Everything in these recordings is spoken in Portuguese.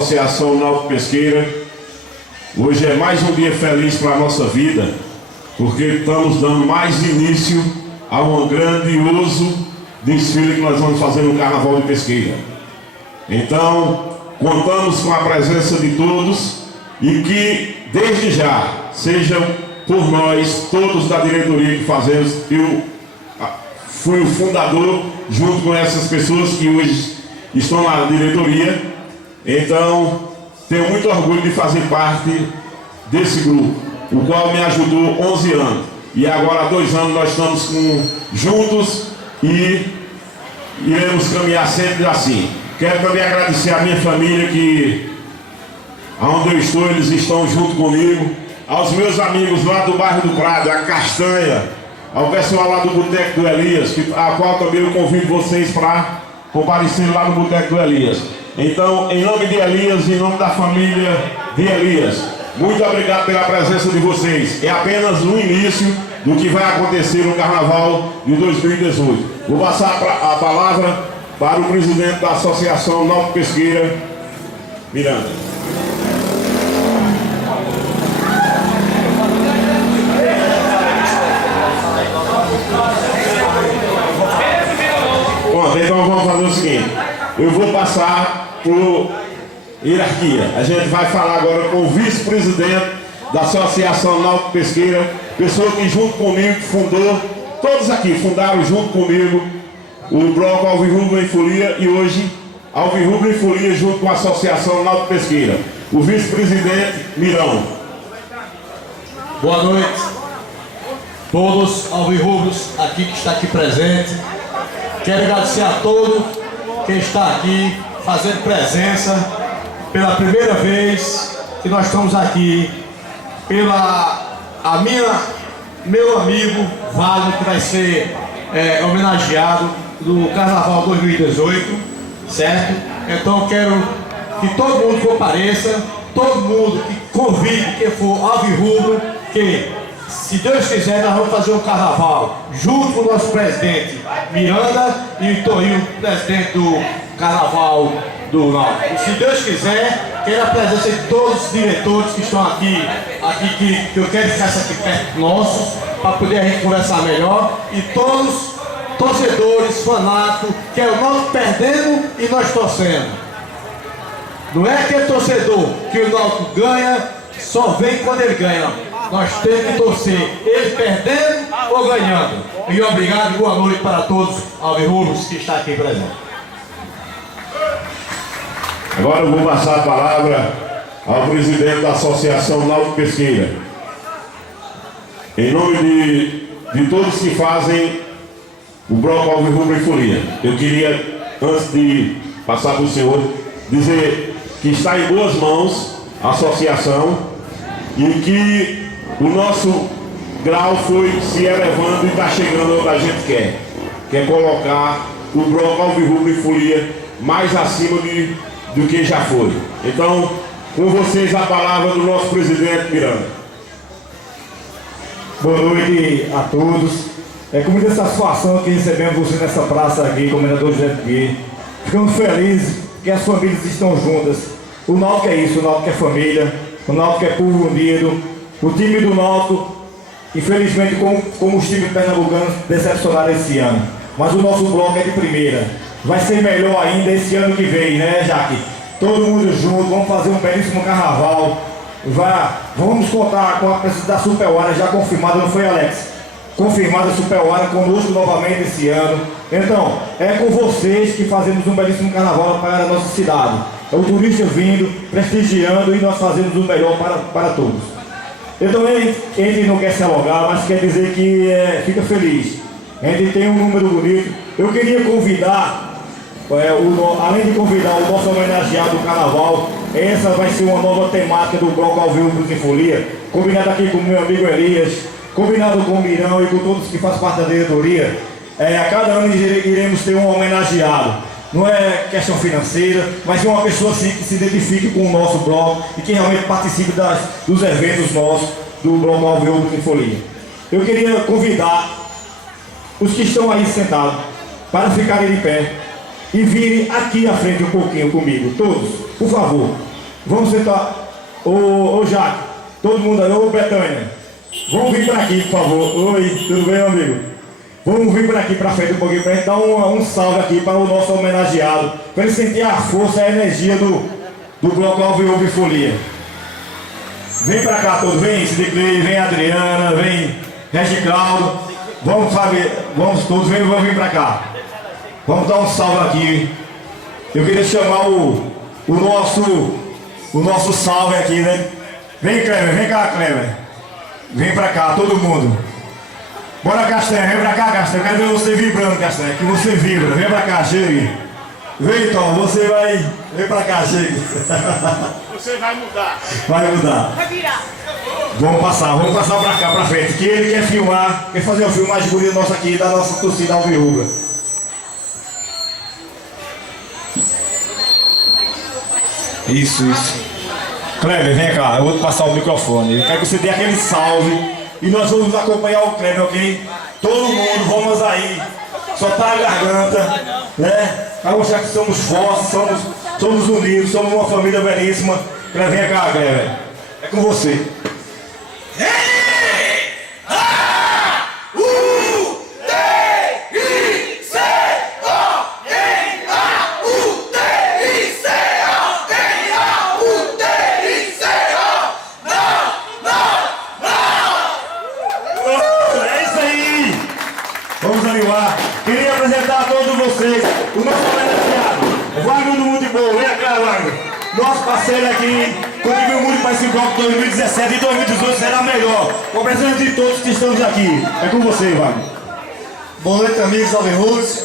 Associação Náutico Pesqueira. Hoje é mais um dia feliz para a nossa vida, porque estamos dando mais início a um grandioso desfile que nós vamos fazer no Carnaval de Pesqueira. Então, contamos com a presença de todos e que, desde já, sejam por nós, todos da diretoria que fazemos. Eu fui o fundador, junto com essas pessoas que hoje estão na diretoria. Então, tenho muito orgulho de fazer parte desse grupo, o qual me ajudou 11 anos. E agora, há 2 anos, nós estamos juntos e iremos caminhar sempre assim. Quero também agradecer a minha família, que aonde eu estou, eles estão junto comigo. Aos meus amigos lá do bairro do Prado, a Castanha, ao pessoal lá do Boteco do Elias, a qual também eu convido vocês para comparecer lá no Boteco do Elias. Então, em nome de Elias, em nome da família de Elias, muito obrigado pela presença de vocês. É apenas o início do que vai acontecer no Carnaval de 2018. Vou passar a palavra para o presidente da Associação Náutico Pesqueira, Miranda. Bom, então vamos fazer o seguinte. Eu vou passar por hierarquia. A gente vai falar agora com o vice-presidente da Associação Náutico Pesqueira, pessoa que junto comigo fundou, todos aqui fundaram junto comigo o bloco Alvirrubro em Folia, e hoje Alvirrubro em Folia junto com a Associação Náutico Pesqueira. O vice-presidente Mirão. Boa noite, todos alvirrubros aqui que está aqui presente. Quero agradecer a todos que está aqui fazendo presença pela primeira vez que nós estamos aqui, meu amigo Wagner, que vai ser homenageado do Carnaval 2018, certo? Então quero que todo mundo compareça, todo mundo que convide, que for alvirrubro, que se Deus quiser nós vamos fazer um carnaval junto com o nosso presidente Miranda e o Toninho, presidente do Carnaval do Náutico. Se Deus quiser, quero a presença de todos os diretores que estão aqui que eu quero ficar aqui perto nossos, para poder a gente conversar melhor, e todos torcedores, fanáticos, que é o Náutico perdendo e nós torcendo. Não é aquele torcedor que o Náutico ganha, só vem quando ele ganha. Nós temos que torcer, ele perdendo ou ganhando. E obrigado e boa noite para todos alvirrubros que estão aqui presentes. Agora eu vou passar a palavra ao presidente da Associação Náutico Pesqueira. Em nome de todos que fazem o bloco Alvirrubro em Folia, eu queria, antes de passar para o senhor, dizer que está em boas mãos a associação e que o nosso grau foi se elevando e está chegando onde a gente quer. Quer colocar o bloco Alvirrubro em Folia mais acima do que já foi. Então, com vocês a palavra do nosso presidente Miranda. Boa noite a todos. É com muita satisfação que recebemos você nessa praça aqui, comendador José Piguet. Ficamos felizes que as famílias estão juntas. O Náutico é isso, o Náutico é família, o Náutico é povo unido. O time do Náutico, infelizmente, como os times pernambucanos, decepcionaram esse ano. Mas o nosso bloco é de primeira. Vai ser melhor ainda esse ano que vem, né, Jaque? Todo mundo junto, vamos fazer um belíssimo carnaval. Vamos contar com a presença da Superwara já confirmada, não foi, Alex? Confirmada a Superwara conosco novamente esse ano. Então, é com vocês que fazemos um belíssimo carnaval para a nossa cidade. É o turista vindo, prestigiando, e nós fazemos o melhor para todos. Então, ele não quer se alongar, mas quer dizer que fica feliz. A gente tem um número bonito. Eu queria convidar, além de convidar o nosso homenageado do Carnaval, essa vai ser uma nova temática do bloco Alvirrubro em Folia, combinado aqui com o meu amigo Elias, combinado com o Mirão e com todos que fazem parte da diretoria. A cada ano iremos ter um homenageado. Não é questão financeira, mas é uma pessoa assim que se identifique com o nosso bloco e que realmente participe dos eventos nossos do bloco Alvirrubro em Folia. Eu queria convidar os que estão aí sentados para ficarem de pé e virem aqui à frente um pouquinho comigo, todos, por favor. Vamos sentar. Ô Jaque, todo mundo aí, ô Betânia. Vamos vir para aqui, por favor. Oi, tudo bem, meu amigo? Vamos vir para aqui para frente um pouquinho, para a gente dar um salve aqui para o nosso homenageado, para ele sentir a força e a energia do Bloco Alvirrubro e Folia. Vem para cá todos, vem Sidiclei, vem Adriana, vem Regi Claudio. Vamos todos, vamos vir para cá. Vamos dar um salve aqui. Eu queria chamar o nosso salve aqui, né? Vem Cleber, vem cá Cleber. Vem pra cá, todo mundo. Bora Castanha, vem pra cá Castanha. Eu quero ver você vibrando, Castanha, que você vibra. Vem pra cá, chegue. Vem Tom, você vai. Vem pra cá, chegue. Você vai mudar. Vai mudar. Vai virar. Vamos passar pra cá, pra frente. Que ele quer filmar, quer fazer um filme mais bonito nosso aqui, da nossa torcida alvirrubra. Isso. Kleber, vem cá, eu vou te passar o microfone. Eu quero que você dê aquele salve e nós vamos acompanhar o Kleber, ok? Todo mundo, vamos aí, soltar a garganta, né? Para mostrar que somos fortes, somos unidos, somos uma família belíssima. Kleber, vem cá, Kleber. É com você. Vamos animar. Queria apresentar a todos vocês o nosso homenageado, o Wagner do Mundo Bom. Vem cá, Wagner. Nosso parceiro aqui, contribuiu muito para esse bloco de 2017 e 2018 será melhor. Com a presença de todos que estamos aqui. É com você, Wagner. Boa noite, amigos alvirrubros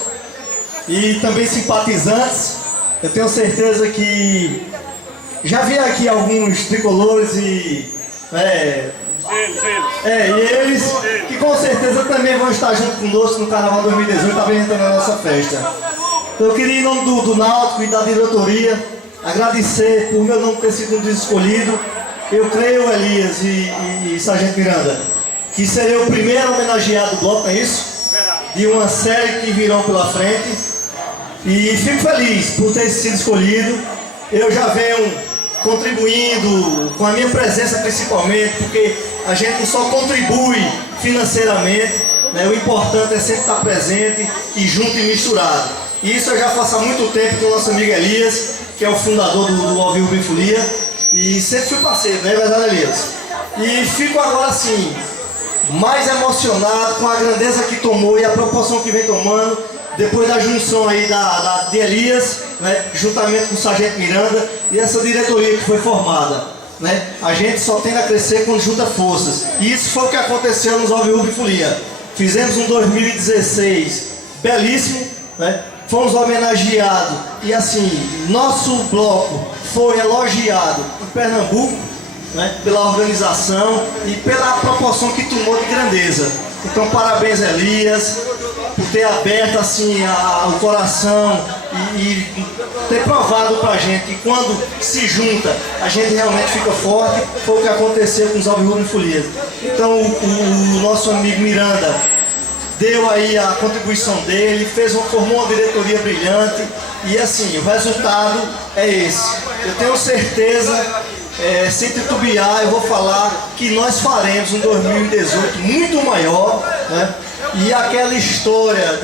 e também simpatizantes. Eu tenho certeza que já vi aqui alguns tricolores e eles que com certeza também vão estar junto conosco no Carnaval 2018, apresentando a nossa festa. Eu queria, em nome do Náutico e da diretoria, agradecer por meu nome ter sido um dos escolhidos. Eu creio, Elias e Sargento Miranda, que serei o primeiro homenageado do bloco, é isso? De uma série que virão pela frente. E fico feliz por ter sido escolhido. Eu já venho contribuindo com a minha presença principalmente, porque a gente não só contribui financeiramente, né? O importante é sempre estar presente e junto e misturado. E isso eu já faço há muito tempo com o nosso amigo Elias, que é o fundador do Alvirrubro e Folia, e sempre fui parceiro, não é verdade, Elias? E fico agora assim, mais emocionado com a grandeza que tomou e a proporção que vem tomando, depois da junção aí de Elias, né, juntamente com o Sargento Miranda e essa diretoria que foi formada, né? A gente só tende a crescer quando junta forças. E isso foi o que aconteceu nos Alvirrubro e Folia. Fizemos um 2016 belíssimo, né? Fomos homenageados e assim, nosso bloco foi elogiado em Pernambuco, né, pela organização e pela proporção que tomou de grandeza. Então parabéns, Elias, por ter aberto assim o coração e ter provado pra gente que quando se junta a gente realmente fica forte. Foi o que aconteceu com os Alvirrubro e Folia. Então o nosso amigo Miranda deu aí a contribuição dele, formou uma diretoria brilhante e assim, o resultado é esse. Eu tenho certeza, sem titubear, eu vou falar que nós faremos um 2018 muito maior, né? E aquela história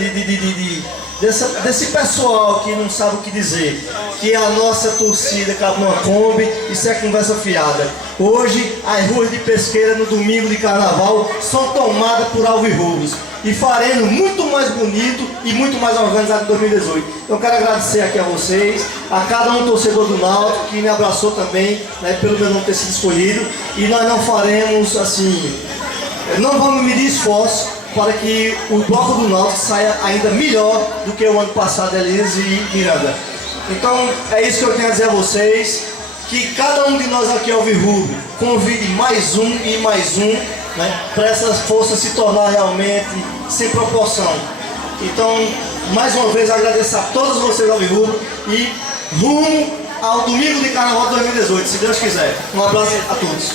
desse pessoal que não sabe o que dizer, que a nossa torcida cabe numa Kombi, isso é conversa fiada. Hoje, as ruas de Pesqueira no domingo de carnaval são tomadas por alvirrubros e faremos muito mais bonito e muito mais organizado em 2018. Eu quero agradecer aqui a vocês, a cada um torcedor do Náutico que me abraçou também, né, pelo meu nome ter sido escolhido, e nós não faremos assim, não vamos medir esforço para que o bloco do Náutico saia ainda melhor do que o ano passado, Elias e Miranda. Então é isso que eu tenho a dizer a vocês, que cada um de nós aqui alvirrubro convide mais um e mais um, né, para essa força se tornar realmente sem proporção. Então, mais uma vez agradeço a todos vocês alvirrubro e rumo ao domingo de carnaval de 2018, se Deus quiser. Um abraço a todos.